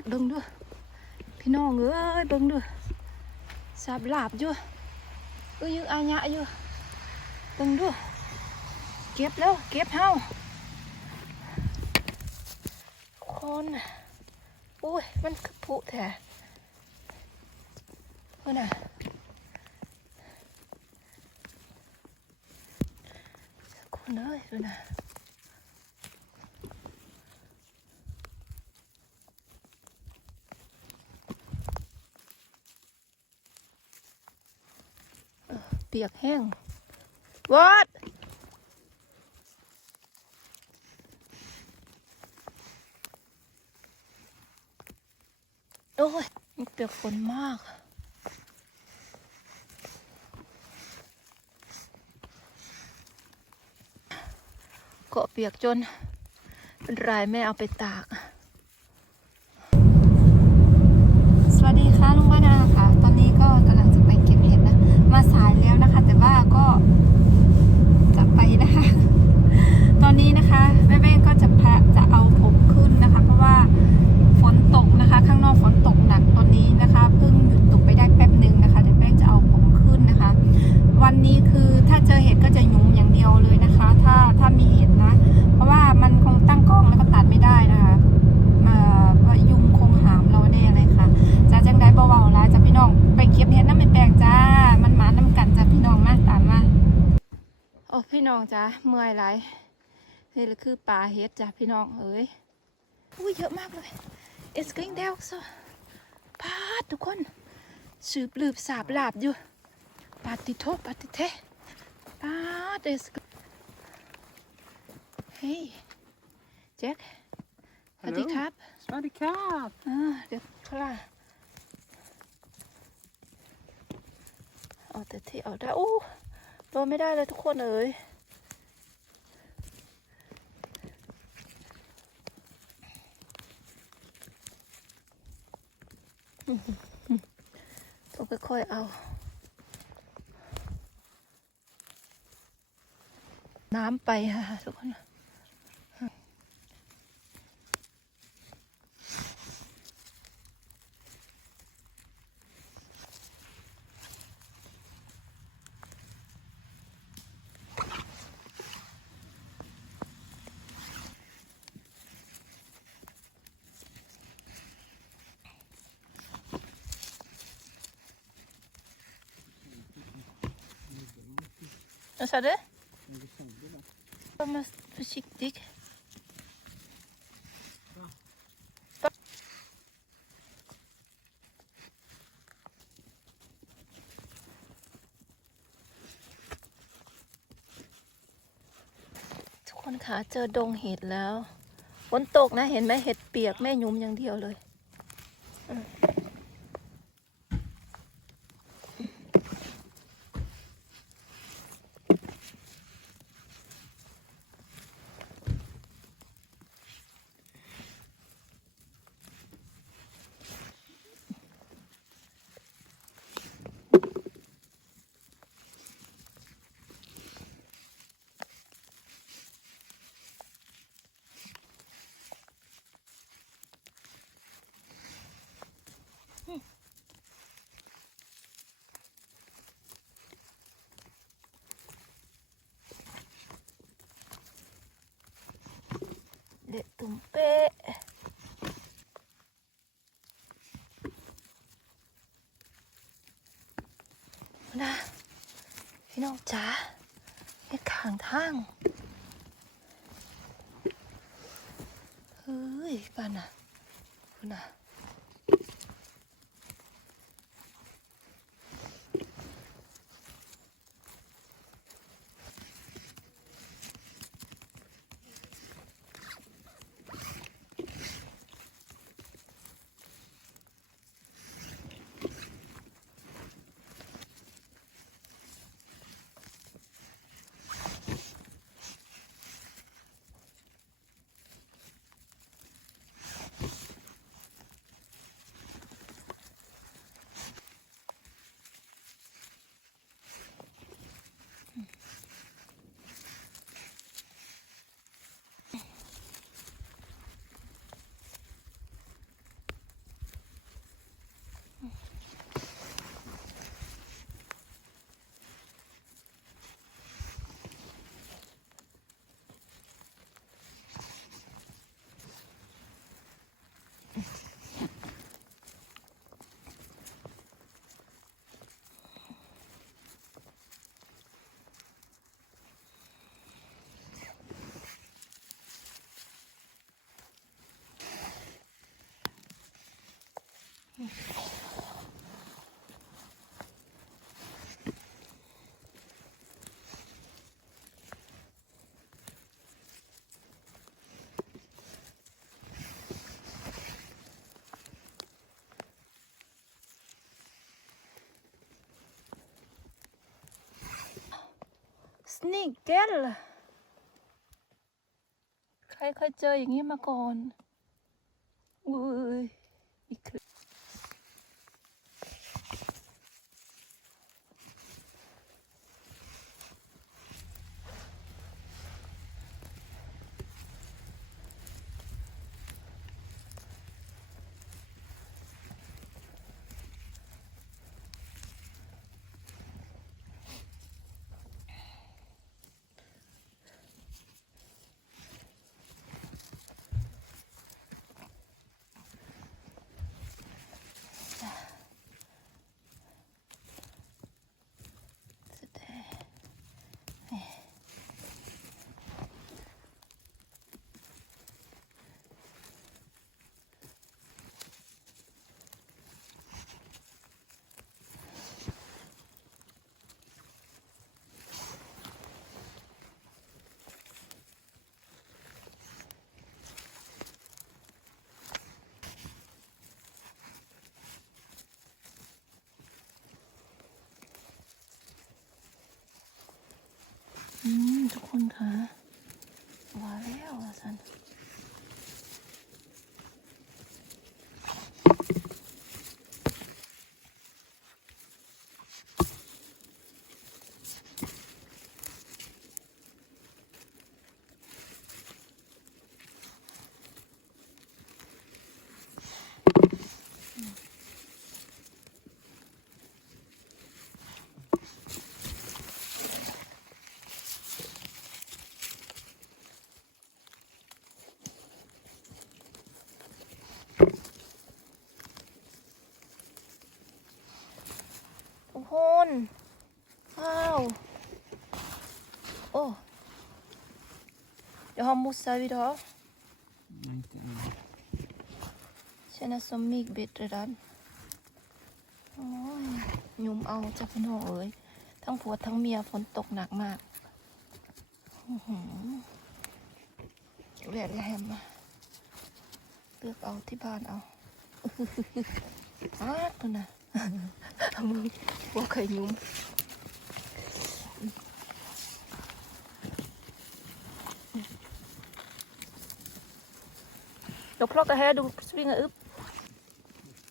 ดเบิ่งดูพี่น้องเอ้ยเบิ่งดูสาบลาบอยู่เอ้ยยังอายะอยู่เบิ่งดูเก็บแล้วเก็บเฮาคนโอ้ยมันคือผุแท้เพิ่นน่ะคนเอ้ยเพิ่นน่ะ ปียกแห้งวอดโอ้ยมันเปียกฝนมากเกาะเปียกจนเป็นรายแม่เอาไปตาก สวัสดีค่ะลุงบ้านนาค่ะ ตอนนี้ก็กำลังจะไปเก็บเห็ดนะ มาสายแล้วนะคะ แต่ว่าก็จะไปนะคะ ตอนนี้นะคะแม่เบ้ก็จะพะจะเอาผมขึ้นนะคะ เพราะ ว่าฝนตกนะคะ ข้างนอกฝนตกหนักตอนนี้นะคะเพิ่งหยุดตกไปได้แป๊บหนึ่งนะคะเดี๋ยวแป้งจะเอาผมขึ้นนะคะ วันนี้คือถ้าเจอเห็ดก็จะยุ่มอย่างเดียวเลยนะคะ ถ้าถ้ามีเห็ดนะ เพราะว่ามันคงตั้งกล้องแล้วก็ตัดไม่ได้นะคะเอ่อว่ายุงคงหามเราแน่เลยค่ะจ้าจังได้เว้าหลายจ้ะพี่น้องไปเก็บเห็ดน้ำเป็นแปลงจ้า มันหมาน้ำกันจ้ะพี่น้องมาตามมาโอ้พี่น้องจ้าเมื่อยหลายนี่แหละคือป่าเห็ดจ้ะพี่น้องเอ้ย อุ้ยเยอะมากเลย it's going down so พาดทุกคนสืบลืบสาบลาบอยู่ปาติโทปาติเทปาด it's hey แจ็คสวัสดีครับ Swaddy cat! อ่าเดี๋ยวคลาเอาแต่ที่เอาได้โอ้โดนไม่ได้เลยทุกคนเอ้ย ต้องค่อยๆเอา น้ำไปค่ะทุกคน Vad sa du? Var man försiktig. ทุกคนคะเจอดงเห็ดแล้วฝนตกนะเห็นไหมเห็ดเปียกแม่ยุ้มอย่างเดียวเลยอืมเด็ดตุ่มเป๊ะนะ พี่น้องจ๋าเห็ดขางทางเฮ้ยป่านน่ะคุณน่ะ นกเกลใครเคยเจออย่างนี้มาก่อนอุ้ยอีกคื ทุกคนคะว่าแล้วอะสันทุกคนว้าว โอ้ Jag har mossa idag. Nej, inte än. Känns som myggbitt redan. โอ้ยยุมเอาจากพี่น้องเอ้ยทั้งผัวทั้งเมียฝนตกหนักมากอื้อหือแหลกแหมอะเลือกเอาที่บ้านเอาอาดตัวน่ะมือพวกเคยยุม เดี๋ยวพลอกกระแฮดูสวิงอึบ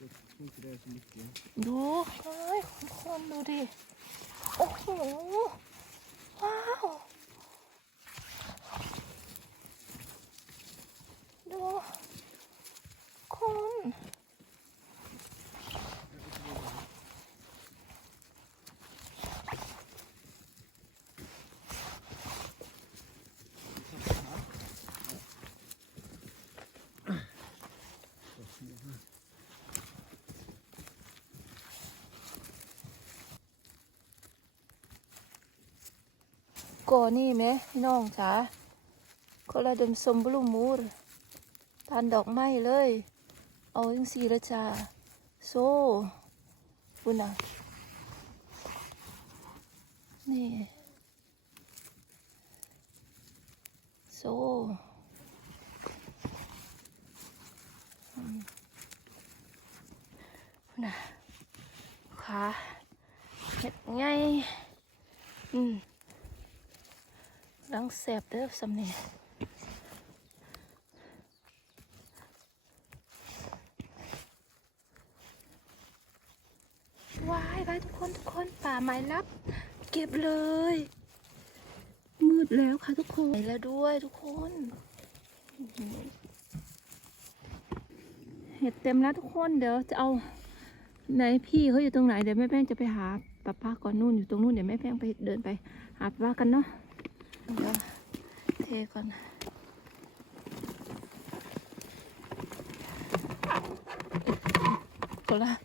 Jag tror inte det är så mycket. ดูเฮ้ยคนดูดิ โอ้โห ว้าว ดูคน ก่อนี่ไหมพี่น้องจ๋าก็ระดมสมบลูมูรทานดอกไม้เลย เอาจังสีละจ้าโซ่บุญนะนี่โซ่อืมบุญนะขาเห็ดไงอืม ลั งแสบเด้อสำเนียงว้ายไปทุกคนทุกคนป่าไม้ลับ เก็บเลย มืดแล้วค่ะทุกคนไปแล้วด้วยทุกคนเห็ดเต็มแล้วทุกคนเดี๋ยวจะเอาไหนพี่เขาอยู่ตรงไหนเดี๋ยวแม่แป้งจะไปหาป้าป้าก่อนนู่นอยู่ตรงนู่นเดี๋ยวแม่แป้งไปเดินไปหาป้ากันเนาะ Đó. thế còn có là